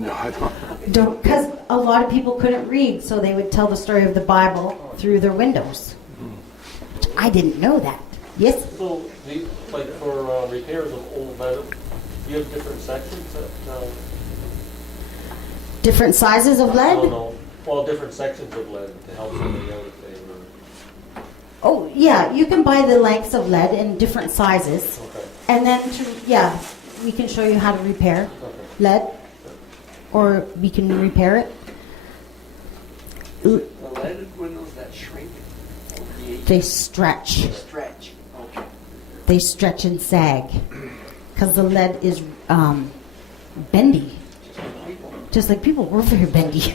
No, I don't. Because a lot of people couldn't read, so they would tell the story of the Bible through their windows. I didn't know that. Yes? So, like for repairs of old lead, do you have different sections that... Different sizes of lead? No. Well, different sections of lead to help somebody out if they were... Oh, yeah. You can buy the lengths of lead in different sizes. Okay. And then, we can show you how to repair lead. Or we can repair it. The leaded windows that shrink? They stretch. Stretch. Okay. They stretch and sag. Because the lead is bendy. Just like people, we're very bendy.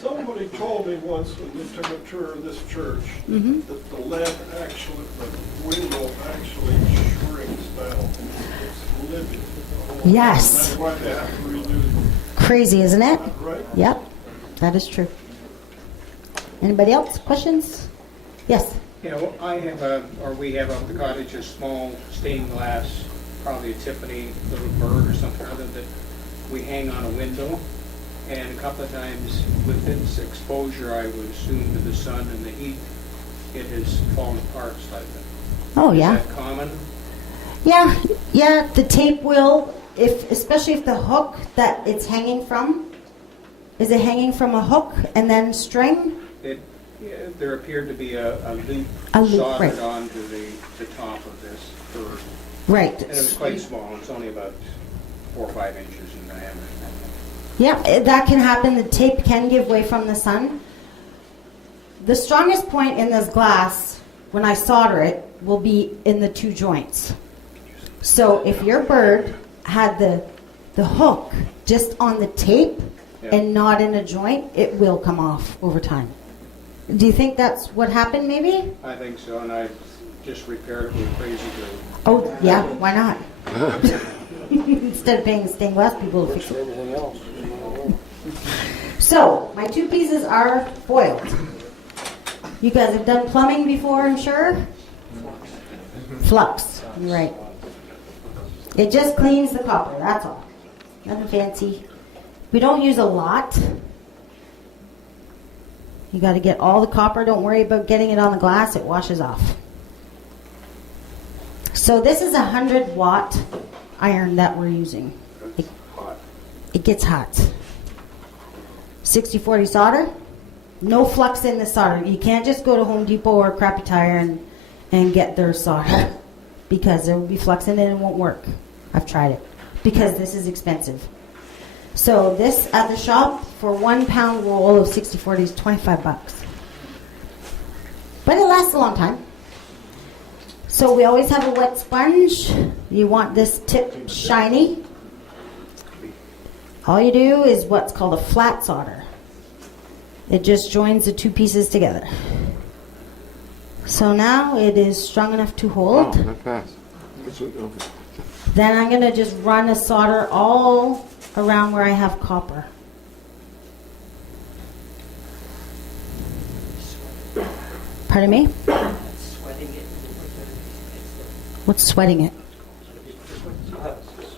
Somebody told me once when they took a tour of this church that the lead actually, the window actually shrinks down. It's living. Yes. That's why they have to redo Crazy, isn't it? right? Yep. That is true. Anybody else? Questions? Yes. You know, we have up the cottage a small stained glass, probably a Tiffany little bird or something other that we hang on a window. And a couple of times with its exposure, I would assume to the sun and the heat, it has fallen apart slightly. Oh, yeah. Is that common? Yeah. The tape will, especially if the hook that it's hanging from, is it hanging from a hook and then string? There appeared to be a loop soldered right. onto the top of this bird. Right. And it was quite small. It's only about 4 or 5 inches in diameter. Yeah, that can happen. The tape can give way from the sun. The strongest point in this glass, when I solder it, will be in the 2 joints. So if your bird had the hook just on the tape and not in a joint, it will come off over time. Do you think that's what happened, maybe? I think so, and I just repaired it with a crazy glue. Oh, yeah, why not? Instead of paying stained glass people to fix it. Everything else. So, my 2 pieces are foiled. You guys have done plumbing before, I'm sure? Flux, right. It just cleans the copper, that's all. Nothing fancy. We don't use a lot. You got to get all the copper. Don't worry about getting it on the glass. It washes off. So this is a 100-watt iron that we're using. It gets hot. 60-40 solder. No flux in the solder. You can't just go to Home Depot or Crappy Tire and get their solder because there will be flux in it and it won't work. I've tried it because this is expensive. So this at the shop for 1 pound roll of 60-40 is $25. But it lasts a long time. So we always have a wet sponge. You want this tip shiny. All you do is what's called a flat solder. It just joins the 2 pieces together. So now it is strong enough to hold. Oh, not fast. Then I'm going to just run a solder all around where I have copper. Pardon me? What's sweating it?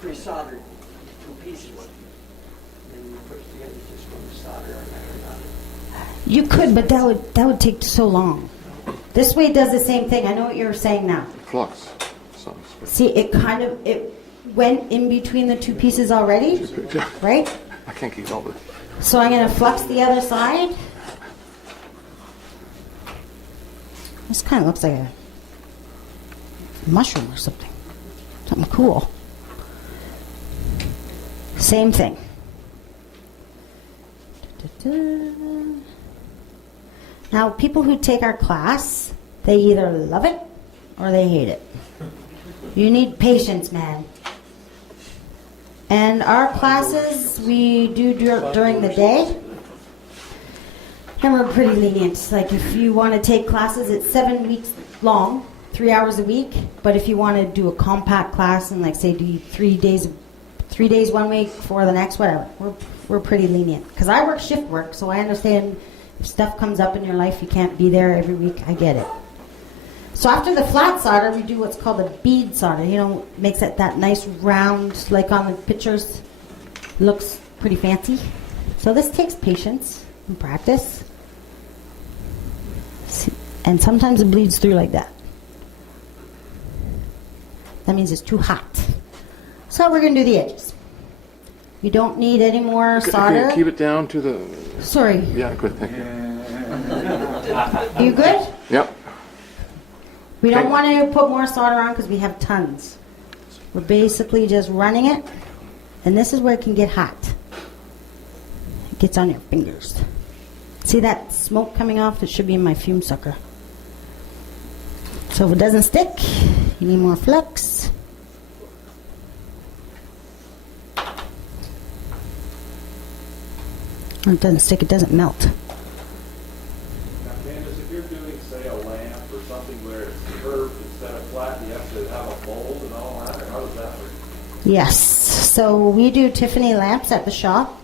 Resoldered 2 pieces. Then you put it together just from the solder on that. You could, but that would take so long. This way it does the same thing. I know what you're saying now. Flux. See, it went in between the 2 pieces already, right? I can't keep all this. So I'm going to flux the other side. This kind of looks like a mushroom or something. Something cool. Same thing. Now, people who take our class, they either love it or they hate it. You need patience, man. And our classes we do during the day. And we're pretty lenient. Like if you want to take classes, it's 7 weeks long, 3 hours a week. But if you want to do a compact class and like say do 3 days 1 week, 4 the next, whatever, we're pretty lenient. Because I work shift work, so I understand if stuff comes up in your life, you can't be there every week. I get it. So after the flat solder, we do what's called a bead solder. You know, makes it that nice round, like on the pictures. Looks pretty fancy. So this takes patience and practice. See, and sometimes it bleeds through like that. That means it's too hot. So we're going to do the edges. You don't need any more solder. Keep it down to the... Sorry. Yeah, good, thank you. You good? Yep. We don't Okay. want to put more solder on because we have tons. We're basically just running it. And this is where it can get hot. It gets on your fingers. See that smoke coming off? It should be in my fume sucker. So if it doesn't stick, you need more flux. When it doesn't stick, it doesn't melt. Now, Candice, if you're doing, say, a lamp or something where it's curved instead of flat, you have to have a mold and all that, or how does that work? Yes. So we do Tiffany lamps at the shop,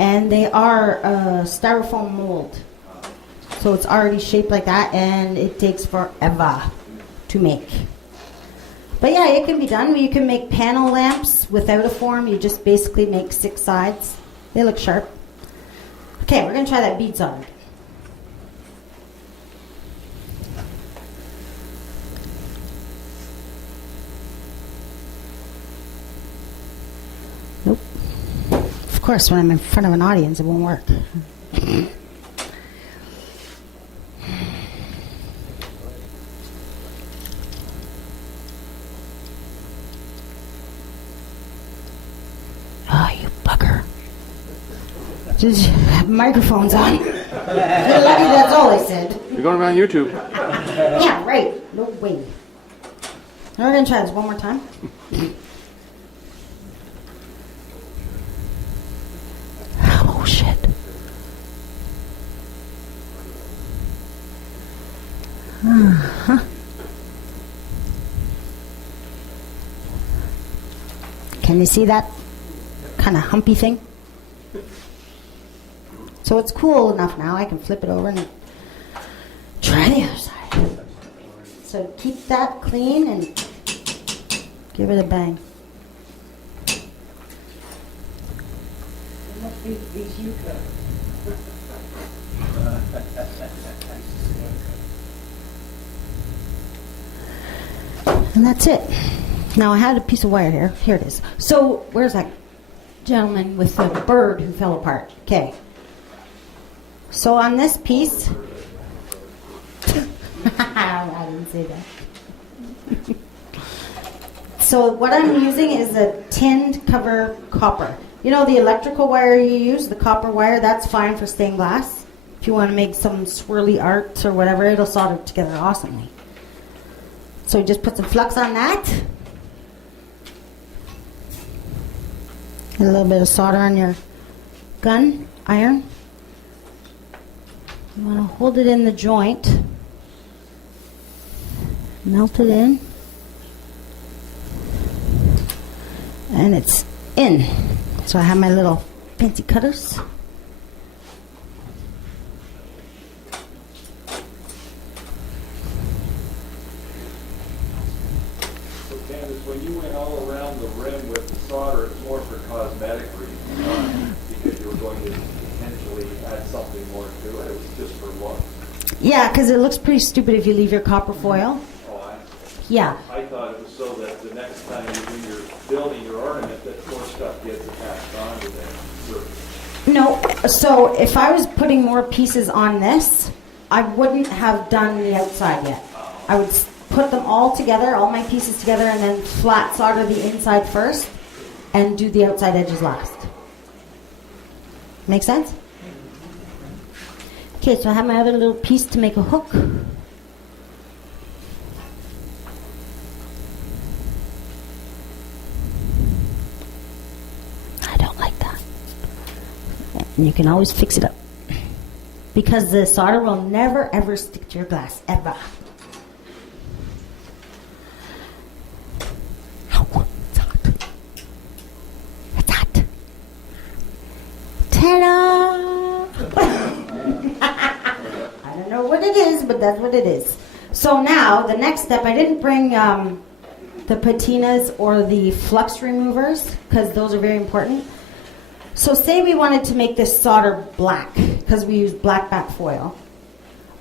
and they are a styrofoam mold. So it's already shaped like that, and it takes forever to make. But yeah, it can be done. You can make panel lamps without a form. You just basically make 6 sides. They look sharp. Okay, we're going to try that bead solder. Nope. Of course, when I'm in front of an audience, it won't work. Oh, you bugger. Just have microphones on. You're lucky that's all I said. You're going around YouTube. Yeah, right. No way. Now we're going to try this one more time. Oh, shit. Uh-huh. Can you see that kind of humpy thing? So it's cool enough now. I can flip it over and try the other side. So keep that clean and give it a bang. And that's it. Now I had a piece of wire here. Here it is. So where's that gentleman with the bird who fell apart? Okay. So on this piece, I didn't say that. So what I'm using is a tinned cover copper. You know the electrical wire you use, the copper wire, that's fine for stained glass. If you want to make some swirly art or whatever, it'll solder together awesomely. So you just put some flux on that. A little bit of solder on your gun, iron. You want to hold it in the joint. Melt it in. And it's in. So I have my little fancy cutters. So, Candice, when you went all around the rim with the solder, it's more for cosmetic reasons, not because you were going to potentially add something more to it. It was just for look. Yeah, because it looks pretty stupid if you leave your copper foil. Oh, Yeah. I thought it was so that the next time when you're building your ornament, that more stuff gets attached onto that surface. No, so if I was putting more pieces on this, I wouldn't have done the outside yet. I would put them all together, all my pieces together, and then flat solder the inside first, and do the outside edges last. Make sense? Okay, so I have my other little piece to make a hook. I don't like that. And you can always fix it up. Because the solder will never ever stick to your glass, ever. Ow, it's hot. It's hot. Ta-da! I don't know what it is, but that's what it is. So now, the next step, I didn't bring the patinas or the flux removers, because those are very important. So say we wanted to make this solder black because we use black back foil.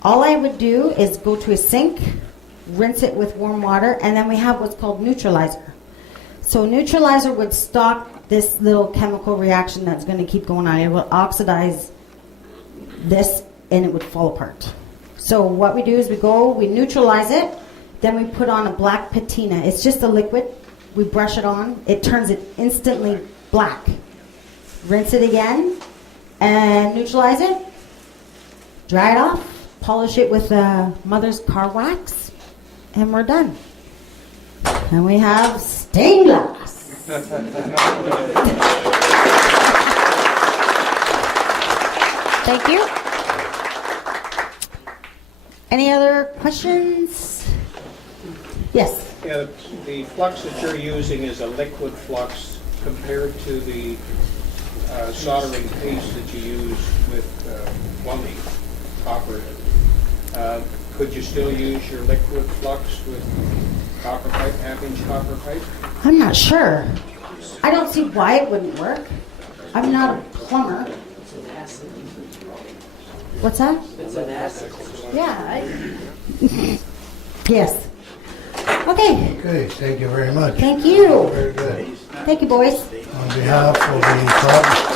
All I would do is go to a sink, rinse it with warm water, and then we have what's called neutralizer. So neutralizer would stop this little chemical reaction that's going to keep going on. It will oxidize this and it would fall apart. So what we do is we neutralize it, then we put on a black patina. It's just a liquid. We brush it on. It turns it instantly black. Rinse it again and neutralize it. Dry it off. Polish it with Mother's car wax. And we're done. And we have stained glass. Thank you. Any other questions? Yes. Yeah, the flux that you're using is a liquid flux compared to the soldering paste that you use with plumbing, copper. Could you still use your liquid flux with copper pipe, half-inch copper pipe? I'm not sure. I don't see why it wouldn't work. I'm not a plumber. What's that? It's an acid. Yeah. Yes. Okay. Okay, thank you very much. Thank you. Very good. Thank you, boys. On behalf of the